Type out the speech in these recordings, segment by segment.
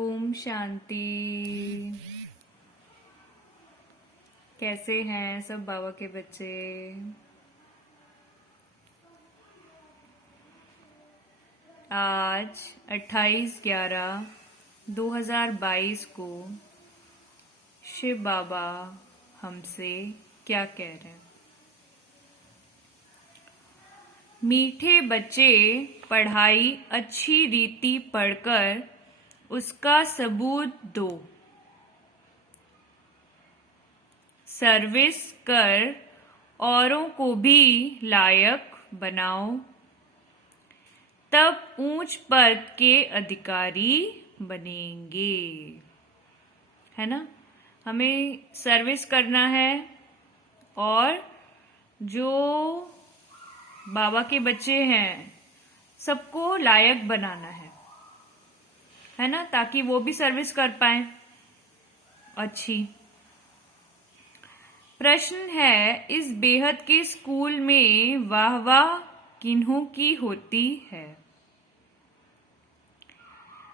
ओम शांति। कैसे हैं सब बाबा के बच्चे? आज 28/11/2022 को शिव बाबा हमसे क्या कह रहे हैं? मीठे बच्चे, पढ़ाई अच्छी रीति पढ़कर उसका सबूत दो। सर्विस कर औरों को भी लायक बनाओ, तब ऊंच पद के अधिकारी बनेंगे। है ना? हमें सर्विस करना है और जो बाबा के बच्चे हैं सबको लायक बनाना है ना, ताकि वो भी सर्विस कर पाए अच्छी। प्रश्न है, इस बेहद के स्कूल में वाह वाह किन्हों की होती है?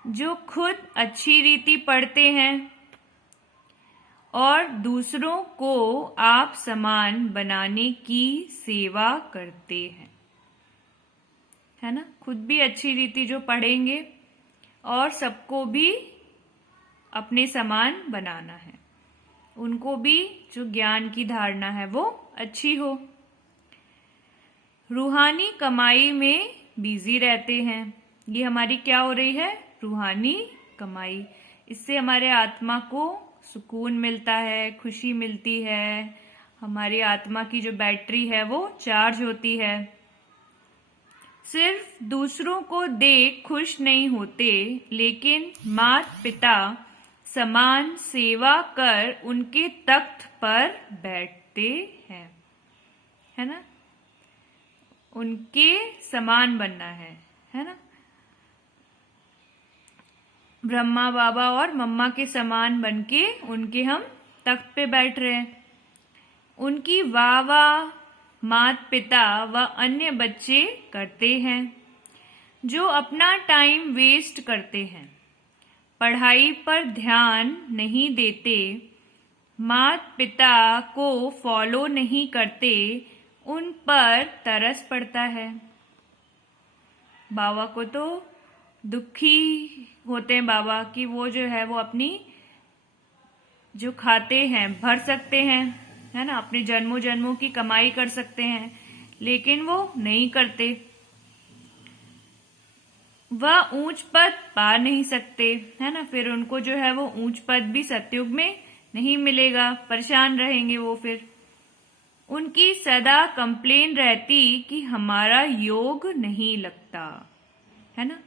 जो खुद अच्छी रीति पढ़ते हैं और दूसरों को आप समान बनाने की सेवा करते हैं। है ना? खुद भी अच्छी रीति जो पढ़ेंगे और सबको भी अपने समान बनाना है, उनको भी जो ज्ञान की धारणा है वो अच्छी हो। रूहानी कमाई में बिजी रहते हैं। ये हमारी क्या हो रही है? रूहानी कमाई। इससे हमारे आत्मा को सुकून मिलता है, खुशी मिलती है, हमारी आत्मा की जो बैटरी है वो चार्ज होती है। सिर्फ दूसरों को देख खुश नहीं होते, लेकिन माता पिता समान सेवा कर उनके तख्त पर बैठते हैं। है ना? उनके समान बनना है ना? ब्रह्मा बाबा और मम्मा के समान बनके उनके हम तख्त पे बैठ रहे हैं। उनकी वाह वाह माता पिता व अन्य बच्चे करते हैं जो अपना टाइम वेस्ट करते हैं, पढ़ाई पर ध्यान नहीं देते, माता पिता को फॉलो नहीं करते, उन पर तरस पड़ता है। बाबा को तो दुखी होते हैं बाबा कि वो जो है वो अपनी जो खाते हैं भर सकते हैं, है ना, अपने जन्मों जन्मों की कमाई कर सकते हैं, लेकिन वो नहीं करते। वह ऊंच पद पा नहीं सकते, है ना, फिर उनको जो है वो ऊंच पद भी सतयुग में नहीं मिलेगा, परेशान रहेंगे वो। फिर उनकी सदा कंप्लेन रहती कि हमारा योग नहीं लगता। है ना?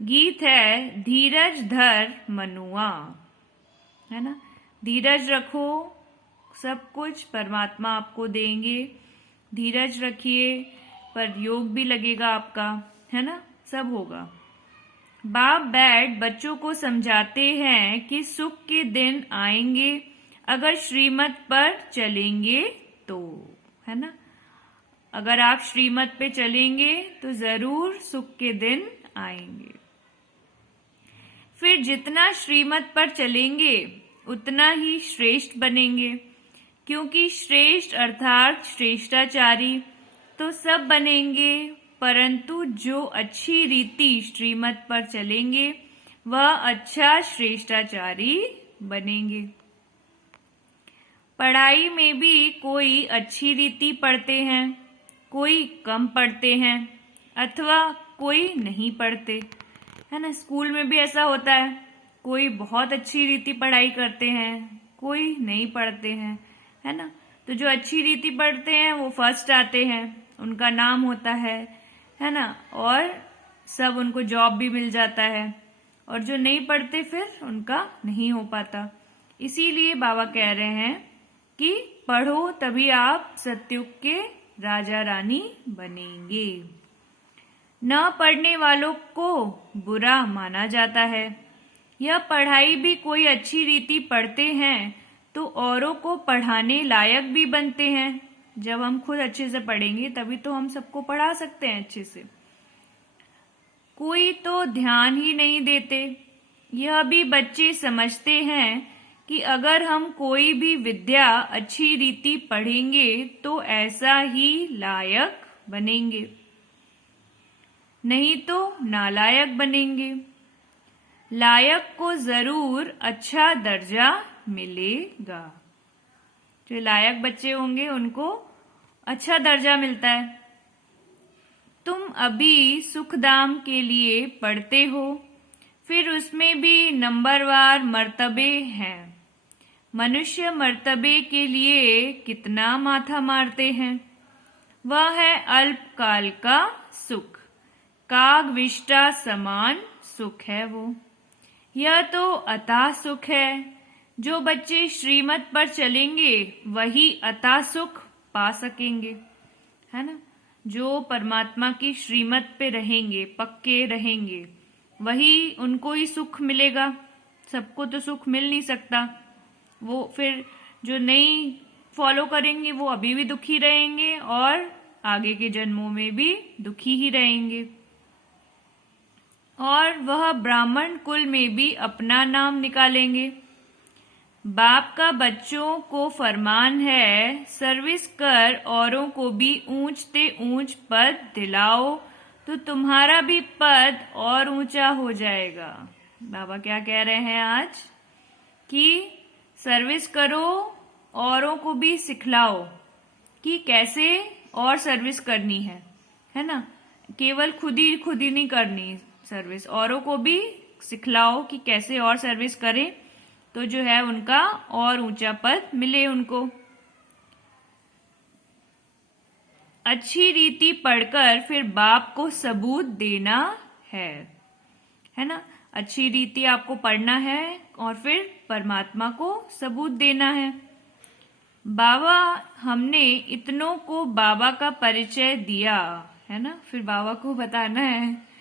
गीत है, धीरज धर मनुआ। है ना? धीरज रखो, सब कुछ परमात्मा आपको देंगे। धीरज रखिए, पर योग भी लगेगा आपका। है ना? सब होगा। बाप बैठ बच्चों को समझाते हैं कि सुख के दिन आएंगे अगर श्रीमत पर चलेंगे तो। है ना? अगर आप श्रीमत पे चलेंगे तो जरूर सुख के दिन आएंगे। फिर जितना श्रीमत पर चलेंगे उतना ही श्रेष्ठ बनेंगे, क्योंकि श्रेष्ठ अर्थात श्रेष्ठाचारी तो सब बनेंगे, परंतु जो अच्छी रीति श्रीमत पर चलेंगे वह अच्छा श्रेष्ठाचारी बनेंगे। पढ़ाई में भी कोई अच्छी रीति पढ़ते हैं, कोई कम पढ़ते हैं, अथवा कोई नहीं पढ़ते। है ना? स्कूल में भी ऐसा होता है, कोई बहुत अच्छी रीति पढ़ाई करते हैं, कोई नहीं पढ़ते हैं। है ना? तो जो अच्छी रीति पढ़ते हैं वो फर्स्ट आते हैं, उनका नाम होता है ना, और सब उनको जॉब भी मिल जाता है, और जो नहीं पढ़ते फिर उनका नहीं हो पाता। इसीलिए बाबा कह रहे हैं कि पढ़ो तभी आप सतयुग के राजा रानी बनेंगे। न पढ़ने वालों को बुरा माना जाता है। यह पढ़ाई भी कोई अच्छी रीति पढ़ते हैं तो औरों को पढ़ाने लायक भी बनते हैं। जब हम खुद अच्छे से पढ़ेंगे तभी तो हम सबको पढ़ा सकते हैं अच्छे से। कोई तो ध्यान ही नहीं देते, यह भी बच्चे समझते हैं कि अगर हम कोई भी विद्या अच्छी रीति पढ़ेंगे तो ऐसा ही लायक बनेंगे, नहीं तो नालायक बनेंगे। लायक को जरूर अच्छा दर्जा मिलेगा। जो लायक बच्चे होंगे उनको अच्छा दर्जा मिलता है। तुम अभी सुखदाम के लिए पढ़ते हो, फिर उसमें भी नंबरवार मर्तबे हैं। मनुष्य मर्तबे के लिए कितना माथा मारते हैं। वह है अल्पकाल का सुख, कागविष्टा समान सुख है वो। यह तो अथाह सुख है। जो बच्चे श्रीमत पर चलेंगे वही अथाह सुख पा सकेंगे, है ना। जो परमात्मा की श्रीमत पे रहेंगे, पक्के रहेंगे, वही उनको ही सुख मिलेगा। सबको तो सुख मिल नहीं सकता। वो फिर जो नहीं फॉलो करेंगे वो अभी भी दुखी रहेंगे और आगे के जन्मों में भी दुखी ही रहेंगे। और वह ब्राह्मण कुल में भी अपना नाम निकालेंगे। बाप का बच्चों को फरमान है, सर्विस कर औरों को भी ऊंच ते ऊंच पद दिलाओ तो तुम्हारा भी पद और ऊंचा हो जाएगा। बाबा क्या कह रहे हैं आज कि सर्विस करो, औरों को भी सिखलाओ कि कैसे और सर्विस करनी है ना। केवल खुद ही नहीं करनी सर्विस, औरों को भी सिखलाओ कि कैसे और सर्विस करें तो जो है उनका और ऊंचा पद मिले उनको। अच्छी रीति पढ़कर फिर बाप को सबूत देना है ना। अच्छी रीति आपको पढ़ना है और फिर परमात्मा को सबूत देना है। बाबा, हमने इतनों को बाबा का परिचय दिया है ना, फिर बाबा को बताना है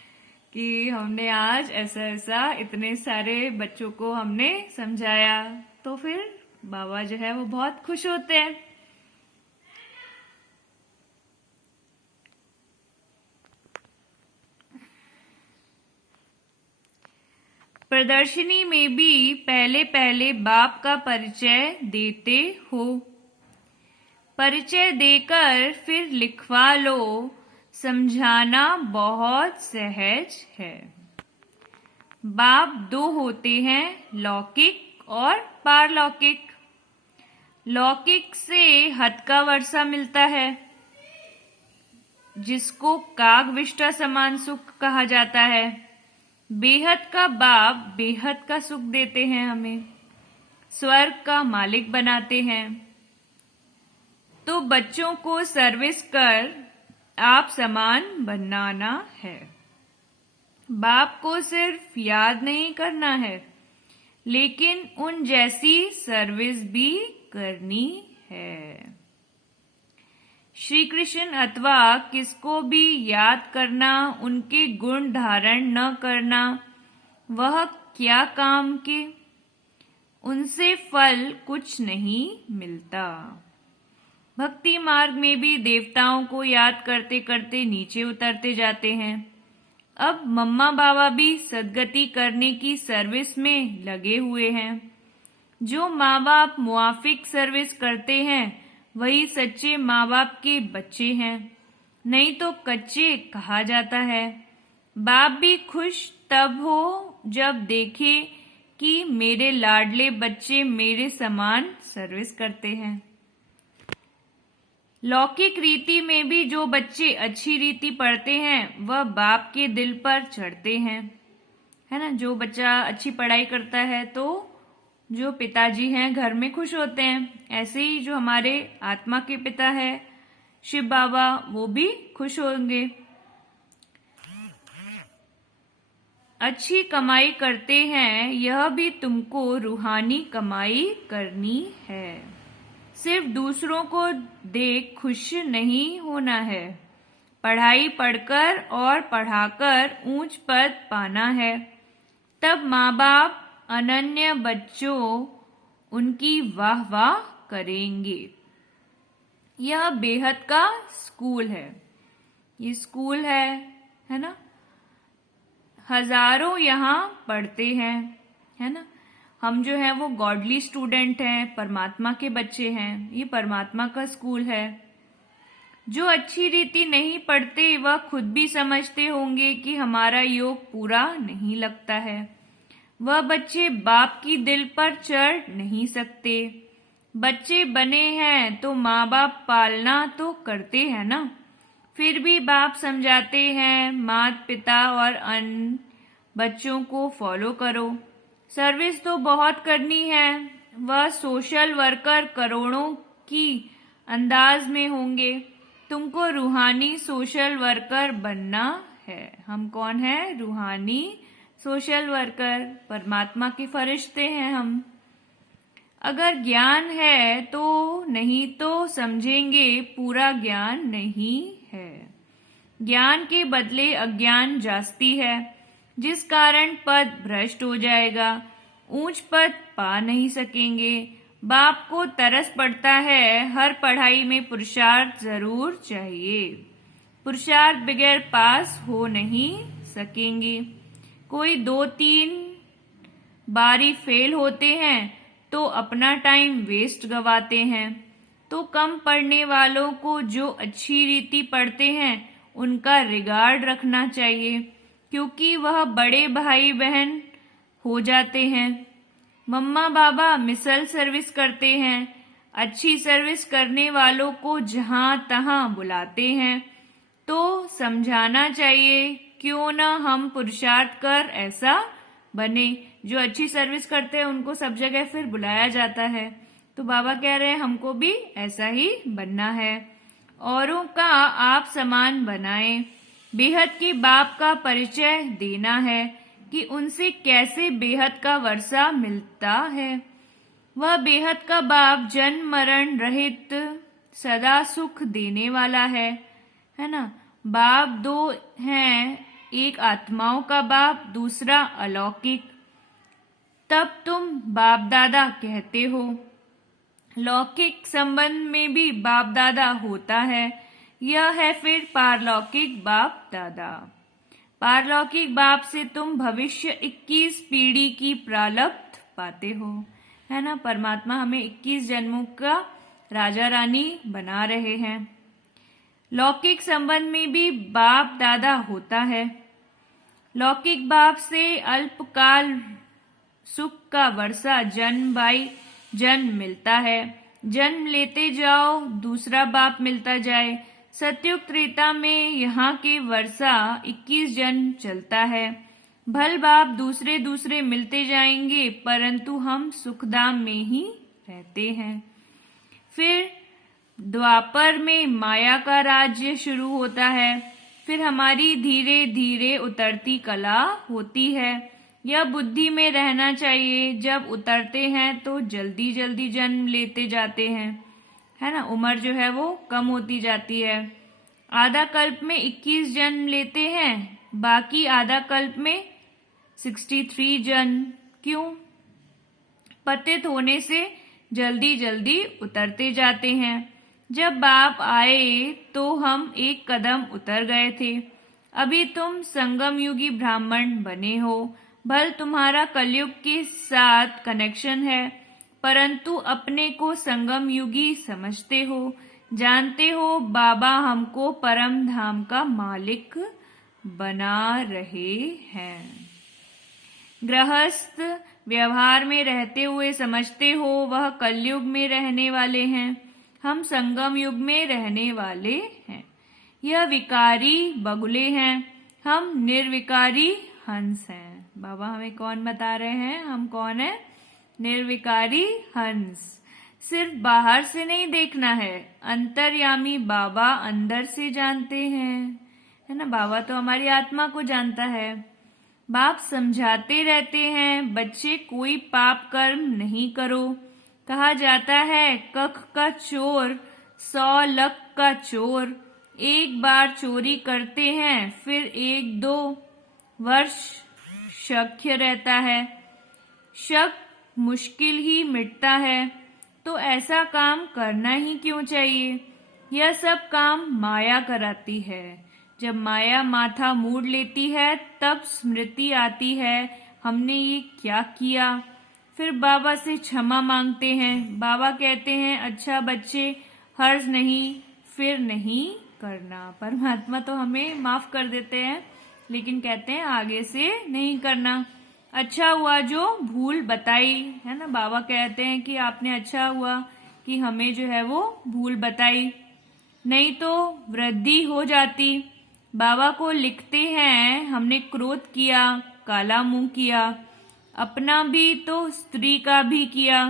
कि हमने आज ऐसा ऐसा इतने सारे बच्चों को हमने समझाया, तो फिर बाबा जो है वो बहुत खुश होते हैं। प्रदर्शनी में भी पहले पहले बाप का परिचय देते हो। परिचय देकर फिर लिखवा लो, समझाना बहुत सहज है। बाप दो होते हैं, लौकिक और पारलौकिक। लौकिक से हद का वर्षा मिलता है, जिसको कागविष्टा समान सुख कहा जाता है। बेहद का बाप बेहद का सुख देते हैं हमें, स्वर्ग का मालिक बनाते हैं। तो बच्चों को सर्विस कर आप समान बनाना है। बाप को सिर्फ याद नहीं करना है, लेकिन उन जैसी सर्विस भी करनी है। श्री कृष्ण अथवा किसको भी याद करना, उनके गुण धारण न करना, वह क्या काम के। उनसे फल कुछ नहीं मिलता। भक्ति मार्ग में भी देवताओं को याद करते करते नीचे उतरते जाते हैं। अब मम्मा बाबा भी सद्गति करने की सर्विस में लगे हुए हैं। जो माँ बाप मुआफिक सर्विस करते हैं वही सच्चे माँ बाप के बच्चे हैं, नहीं तो कच्चे कहा जाता है। बाप भी खुश तब हो जब देखे कि मेरे लाडले बच्चे मेरे समान सर्विस करते हैं। लौकिक रीति में भी जो बच्चे अच्छी रीति पढ़ते हैं वह बाप के दिल पर चढ़ते हैं, है ना। जो बच्चा अच्छी पढ़ाई करता है तो जो पिताजी हैं घर में खुश होते हैं। ऐसे ही जो हमारे आत्मा के पिता है शिव बाबा, वो भी खुश होंगे। अच्छी कमाई करते हैं, यह भी तुमको रूहानी कमाई करनी है। सिर्फ दूसरों को देख खुश नहीं होना है, पढ़ाई पढ़कर और पढ़ाकर ऊंच पद पाना है। तब माँ बाप अनन्य बच्चों उनकी वाह वाह करेंगे। यह बेहद का स्कूल है, ये स्कूल है ना। हजारों यहाँ पढ़ते हैं, है ना। हम जो है वो गॉडली स्टूडेंट हैं, परमात्मा के बच्चे हैं, ये परमात्मा का स्कूल है। जो अच्छी रीति नहीं पढ़ते वह खुद भी समझते होंगे कि हमारा योग पूरा नहीं लगता है। वह बच्चे बाप की दिल पर चढ़ नहीं सकते। बच्चे बने हैं तो माँ बाप पालना तो करते हैं ना। फिर भी बाप समझाते हैं माता पिता और अन्य बच्चों को फॉलो करो। सर्विस तो बहुत करनी है। वह सोशल वर्कर करोड़ों की अंदाज में होंगे। तुमको रूहानी सोशल वर्कर बनना है। हम कौन है? रूहानी सोशल वर्कर, परमात्मा के फरिश्ते हैं हम। अगर ज्ञान है तो नहीं तो समझेंगे पूरा ज्ञान नहीं है। ज्ञान के बदले अज्ञान जास्ती है, जिस कारण पद भ्रष्ट हो जाएगा, ऊंच पद पा नहीं सकेंगे। बाप को तरस पड़ता है, हर पढ़ाई में पुरुषार्थ जरूर चाहिए। पुरुषार्थ बगैर पास हो नहीं सकेंगे। कोई 2-3 बारी फेल होते हैं तो अपना टाइम वेस्ट गवाते हैं। तो कम पढ़ने वालों को जो अच्छी रीति पढ़ते हैं उनका रिगार्ड रखना चाहिए, क्योंकि वह बड़े भाई बहन हो जाते हैं। मम्मा बाबा मिसल सर्विस करते हैं। अच्छी सर्विस करने वालों को जहां तहां बुलाते हैं, तो समझाना चाहिए क्यों ना हम पुरुषार्थ कर ऐसा बने। जो अच्छी सर्विस करते हैं उनको सब जगह फिर बुलाया जाता है। तो बाबा कह रहे हैं हमको भी ऐसा ही बनना है। औरों का आप समान बनाएं। बेहद के बाप का परिचय देना है कि उनसे कैसे बेहद का वर्षा मिलता है। वह बेहद का बाप जन्म मरण रहित सदा सुख देने वाला है ना। बाप दो हैं, एक आत्माओं का बाप, दूसरा अलौकिक। तब तुम बाप दादा कहते हो। लौकिक संबंध में भी बाप दादा होता है। यह है फिर पारलौकिक बाप दादा। पारलौकिक बाप से तुम भविष्य 21 पीढ़ी की प्रारब्ध पाते हो, है ना। परमात्मा हमें 21 जन्मों का राजा रानी बना रहे हैं। लौकिक संबंध में भी बाप दादा होता है। लौकिक बाप से अल्पकाल सुख का वर्षा जन्म बाई जन्म मिलता है। जन्म लेते जाओ, दूसरा बाप मिलता जाए। सतयुग त्रेता में यहाँ के वर्षा 21 जन्म चलता है। भल बाप दूसरे दूसरे मिलते जाएंगे, परंतु हम सुखधाम में ही रहते हैं। फिर द्वापर में माया का राज्य शुरू होता है। फिर हमारी धीरे धीरे उतरती कला होती है। यह बुद्धि में रहना चाहिए। जब उतरते हैं तो जल्दी जल्दी जन्म लेते जाते हैं, है ना। उम्र जो है वो कम होती जाती है। आधा कल्प में 21 जन्म लेते हैं, बाकी आधा कल्प में 63 जन्म। क्यों? पतित होने से जल्दी जल्दी उतरते जाते हैं। जब बाप आए तो हम एक कदम उतर गए थे। अभी तुम संगम युगी ब्राह्मण बने हो। भल तुम्हारा कलयुग के साथ कनेक्शन है, परंतु अपने को संगम युगी समझते हो। जानते हो बाबा हमको परम धाम का मालिक बना रहे हैं। गृहस्थ व्यवहार में रहते हुए समझते हो वह कलयुग में रहने वाले हैं, हम संगम युग में रहने वाले हैं। यह विकारी बगुले हैं, हम निर्विकारी हंस हैं। बाबा हमें कौन बता रहे हैं? हम कौन है? निर्विकारी हंस। सिर्फ बाहर से नहीं देखना है, अंतर्यामी बाबा अंदर से जानते हैं, है ना। बाबा तो हमारी आत्मा को जानता है। बाप समझाते रहते हैं बच्चे कोई पाप कर्म नहीं करो। कहा जाता है कख का चोर 100 लख का चोर। एक बार चोरी करते हैं, फिर 1-2 वर्ष शक रहता है। शक मुश्किल ही मिटता है, तो ऐसा काम करना ही क्यों चाहिए? यह सब काम माया कराती है। जब माया माथा मूड लेती है तब स्मृति आती है हमने ये क्या किया। फिर बाबा से क्षमा मांगते हैं। बाबा कहते हैं अच्छा बच्चे, हर्ज नहीं, फिर नहीं करना। परमात्मा तो हमें माफ कर देते हैं, लेकिन कहते हैं आगे से नहीं करना। अच्छा हुआ जो भूल बताई, है ना। बाबा कहते हैं कि आपने अच्छा हुआ कि हमें जो है वो भूल बताई, नहीं तो वृद्धि हो जाती। बाबा को लिखते हैं हमने क्रोध किया, काला मुंह किया, अपना भी तो स्त्री का भी किया।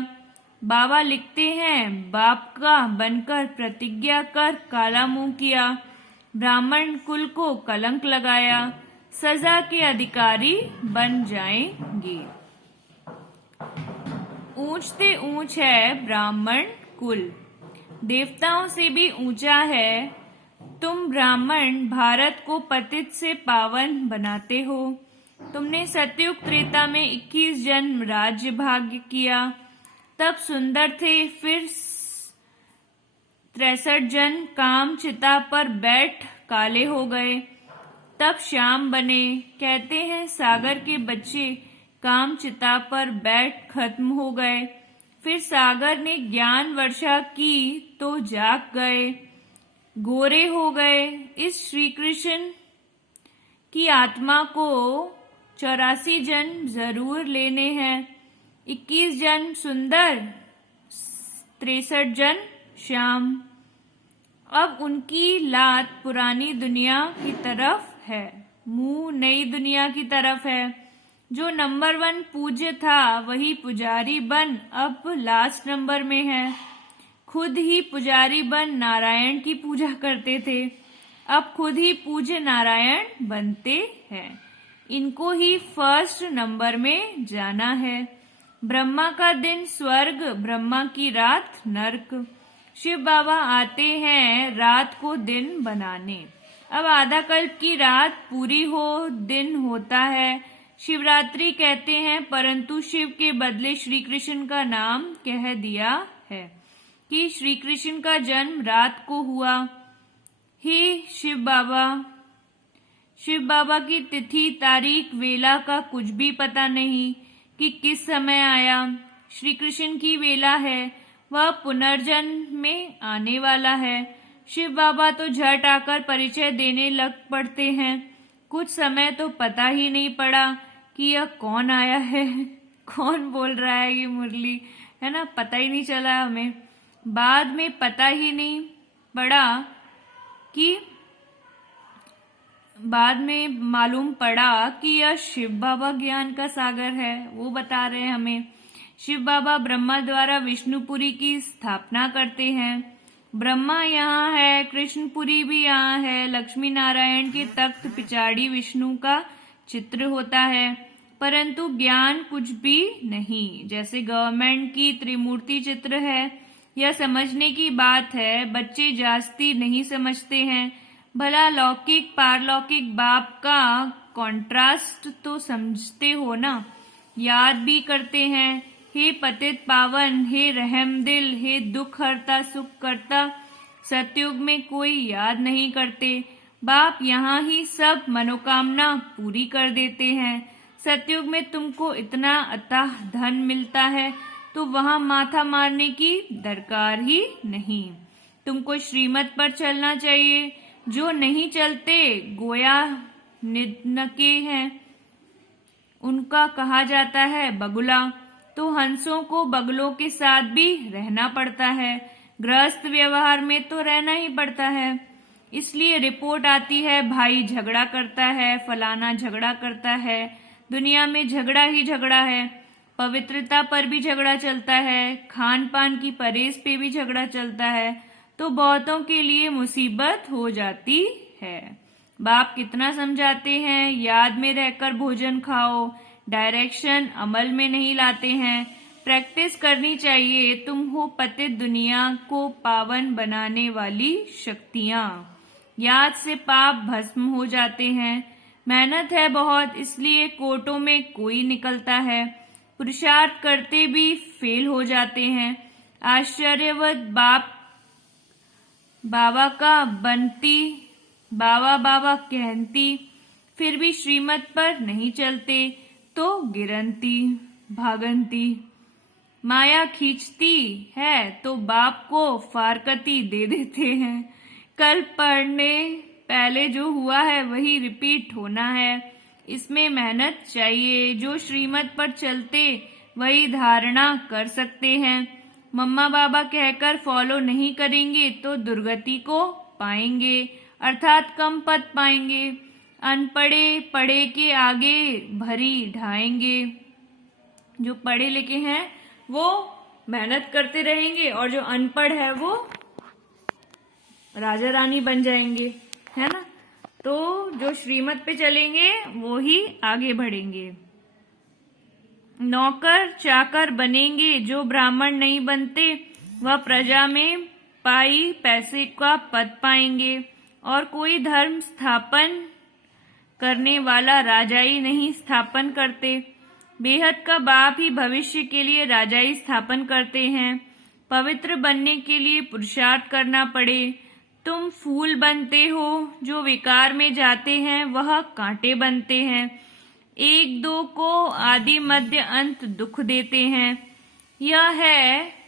बाबा लिखते हैं बाप का बनकर प्रतिज्ञा कर काला मुंह किया, ब्राह्मण कुल को कलंक लगाया, सजा के अधिकारी बन जाएंगे। ऊंचते ऊंच है ब्राह्मण कुल, देवताओं से भी ऊंचा है। तुम ब्राह्मण भारत को पतित से पावन बनाते हो। तुमने सतयुग त्रेता में 21 जन्म राज्य भाग्य किया, तब सुंदर थे। फिर 63 जन्म काम चिता पर बैठ काले हो गए, तब श्याम बने। कहते हैं सागर के बच्चे काम चिता पर बैठ खत्म हो गए। फिर सागर ने ज्ञान वर्षा की तो जाग गए, गोरे हो गए। इस श्री कृष्ण की आत्मा को 84 जन्म जरूर लेने हैं। 21 जन्म सुंदर, 63 जन्म श्याम। अब उनकी लात पुरानी दुनिया की तरफ है, मुंह नई दुनिया की तरफ है। जो नंबर 1 पूज्य था वही पुजारी बन अब लास्ट नंबर में है। खुद ही पुजारी बन नारायण की पूजा करते थे, अब खुद ही पूज्य नारायण बनते हैं। इनको ही फर्स्ट नंबर में जाना है। ब्रह्मा का दिन स्वर्ग, ब्रह्मा की रात नर्क। शिव बाबा आते हैं रात को दिन बनाने। अब आधा कल्प की रात पूरी हो दिन होता है। शिवरात्रि कहते हैं, परंतु शिव के बदले श्री कृष्ण का नाम कह दिया है कि श्री कृष्ण का जन्म रात को हुआ। हे शिव बाबा की तिथि तारीख वेला का कुछ भी पता नहीं कि किस समय आया। श्री कृष्ण की वेला है, वह पुनर्जन्म में आने वाला है। शिव बाबा तो झट आकर परिचय देने लग पड़ते हैं। कुछ समय तो पता ही नहीं पड़ा कि यह कौन आया है, कौन बोल रहा है ये मुरली, है ना। पता ही नहीं चला हमें। बाद में पता ही नहीं पड़ा कि बाद में मालूम पड़ा कि यह शिव बाबा ज्ञान का सागर है, वो बता रहे हैं हमें। शिव बाबा ब्रह्मा द्वारा विष्णुपुरी की स्थापना करते हैं। ब्रह्मा यहाँ है, कृष्णपुरी भी यहाँ है। लक्ष्मी नारायण के तख्त पिछाड़ी विष्णु का चित्र होता है, परंतु ज्ञान कुछ भी नहीं। जैसे गवर्नमेंट की त्रिमूर्ति चित्र है, यह समझने की बात है, बच्चे जास्ती नहीं समझते हैं। भला लौकिक पारलौकिक बाप का कॉन्ट्रास्ट तो समझते हो ना, याद भी करते हैं। हे पतित पावन, हे रहम दिल, हे दुख हरता सुख करता, सतयुग में कोई याद नहीं करते। बाप यहाँ ही सब मनोकामना पूरी कर देते हैं। सतयुग में तुमको इतना अथाह धन मिलता है तो वहाँ माथा मारने की दरकार ही नहीं। तुमको श्रीमत पर चलना चाहिए। जो नहीं चलते गोया निदनके हैं, उनका कहा जाता है बगुला। तो हंसों को बगलों के साथ भी रहना पड़ता है, गृहस्थ व्यवहार में तो रहना ही पड़ता है। इसलिए रिपोर्ट आती है भाई झगड़ा करता है, फलाना झगड़ा करता है। दुनिया में झगड़ा ही झगड़ा है। पवित्रता पर भी झगड़ा चलता है, खान पान की परहेज पे भी झगड़ा चलता है, तो बहुतों के लिए मुसीबत हो जाती है। बाप कितना समझाते हैं, याद में रहकर भोजन खाओ, डायरेक्शन अमल में नहीं लाते हैं। प्रैक्टिस करनी चाहिए। तुम हो पतित दुनिया को पावन बनाने वाली शक्तियाँ। याद से पाप भस्म हो जाते हैं। मेहनत है बहुत, इसलिए कोर्टों में कोई निकलता है। पुरुषार्थ करते भी फेल हो जाते हैं। आश्चर्यवत बाबा का बनती, बाबा कहती, फिर भी श्रीमत पर नहीं चलते। तो गिरंती भागंती। माया खींचती है तो बाप को फारकती दे देते हैं। कल पढ़ने पहले जो हुआ है वही रिपीट होना है, इसमें मेहनत चाहिए। जो श्रीमत पर चलते वही धारणा कर सकते हैं। मम्मा बाबा कहकर फॉलो नहीं करेंगे तो दुर्गति को पाएंगे, अर्थात कम पद पाएंगे। अनपढ़े पढ़े के आगे भरी ढाएंगे। जो पढ़े लिखे हैं वो मेहनत करते रहेंगे और जो अनपढ़ है वो राजा रानी बन जाएंगे, है ना। तो जो श्रीमत पे चलेंगे वो ही आगे बढ़ेंगे। नौकर चाकर बनेंगे, जो ब्राह्मण नहीं बनते वह प्रजा में पाई पैसे का पद पाएंगे। और कोई धर्म स्थापन करने वाला राजाई नहीं स्थापन करते। बेहद का बाप ही भविष्य के लिए राजाई स्थापन करते हैं। पवित्र बनने के लिए पुरुषार्थ करना पड़े। तुम फूल बनते हो, जो विकार में जाते हैं वह कांटे बनते हैं। एक दो को आदि मध्य अंत दुख देते हैं। यह है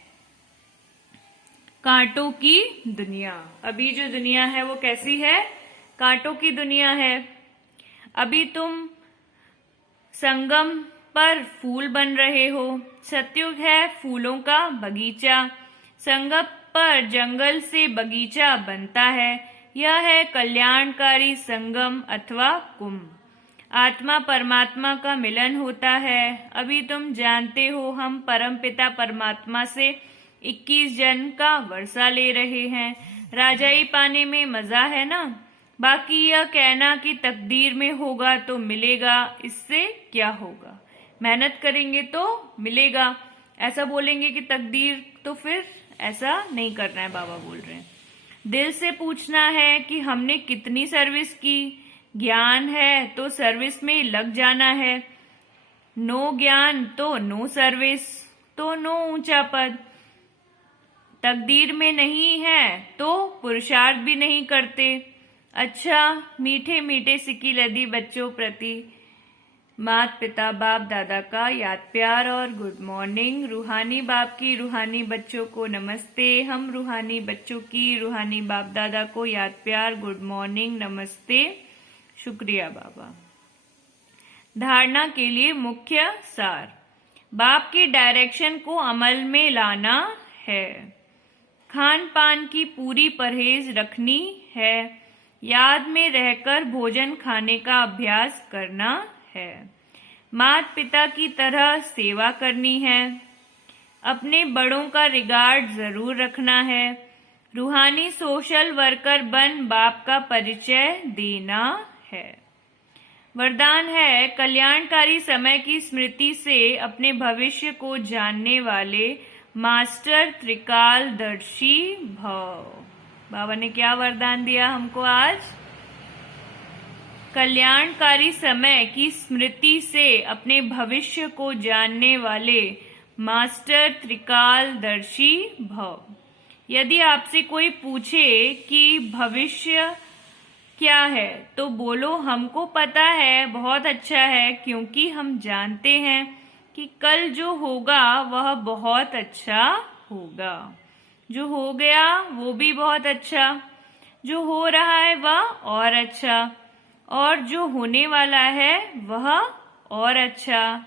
कांटों की दुनिया। अभी जो दुनिया है वो कैसी है? कांटों की दुनिया है। अभी तुम संगम पर फूल बन रहे हो। सतयुग है फूलों का बगीचा। संगम पर जंगल से बगीचा बनता है। यह है कल्याणकारी संगम अथवा कुंभ। आत्मा परमात्मा का मिलन होता है। अभी तुम जानते हो हम परमपिता परमात्मा से 21 जन्म का वर्षा ले रहे हैं। राजाई पाने में मजा है ना। बाकी यह कहना कि तकदीर में होगा तो मिलेगा, इससे क्या होगा। मेहनत करेंगे तो मिलेगा। ऐसा बोलेंगे कि तकदीर, तो फिर ऐसा नहीं करना है। बाबा बोल रहे हैं दिल से पूछना है कि हमने कितनी सर्विस की। ज्ञान है तो सर्विस में लग जाना है। नो ज्ञान तो नो सर्विस, तो नो ऊंचा पद। तकदीर में नहीं है तो पुरुषार्थ भी नहीं करते। अच्छा, मीठे मीठे सिकी लदी बच्चों प्रति माता पिता बाप दादा का याद प्यार और गुड मॉर्निंग। रूहानी बाप की रूहानी बच्चों को नमस्ते। हम रूहानी बच्चों की रूहानी बाप दादा को याद प्यार, गुड मॉर्निंग, नमस्ते, शुक्रिया बाबा। धारणा के लिए मुख्य सार। बाप की डायरेक्शन को अमल में लाना है। खान पान की पूरी परहेज रखनी है। याद में रहकर भोजन खाने का अभ्यास करना है। माता पिता की तरह सेवा करनी है। अपने बड़ों का रिगार्ड जरूर रखना है। रूहानी सोशल वर्कर बन बाप का परिचय देना है। वरदान है कल्याणकारी समय की स्मृति से अपने भविष्य को जानने वाले मास्टर त्रिकालदर्शी भव। बाबा ने क्या वरदान दिया हमको आज? कल्याणकारी समय की स्मृति से अपने भविष्य को जानने वाले मास्टर त्रिकालदर्शी भव। यदि आपसे कोई पूछे कि भविष्य क्या है तो बोलो हमको पता है, बहुत अच्छा है, क्योंकि हम जानते हैं कि कल जो होगा वह बहुत अच्छा होगा। जो हो गया वो भी बहुत अच्छा, जो हो रहा है वह और अच्छा, और जो होने वाला है वह और अच्छा।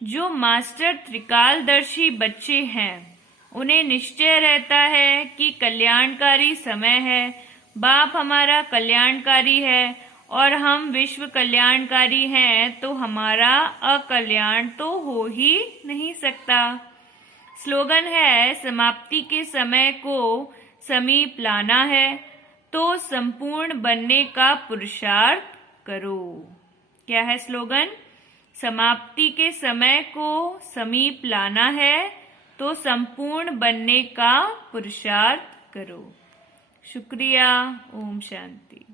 जो मास्टर त्रिकालदर्शी बच्चे हैं उन्हें निश्चय रहता है कि कल्याणकारी समय है। बाप हमारा कल्याणकारी है और हम विश्व कल्याणकारी हैं, तो हमारा अकल्याण तो हो ही नहीं सकता। स्लोगन है समाप्ति के समय को समीप लाना है तो संपूर्ण बनने का पुरुषार्थ करो। क्या है स्लोगन? समाप्ति के समय को समीप लाना है तो संपूर्ण बनने का पुरुषार्थ करो। शुक्रिया। ओम शांति।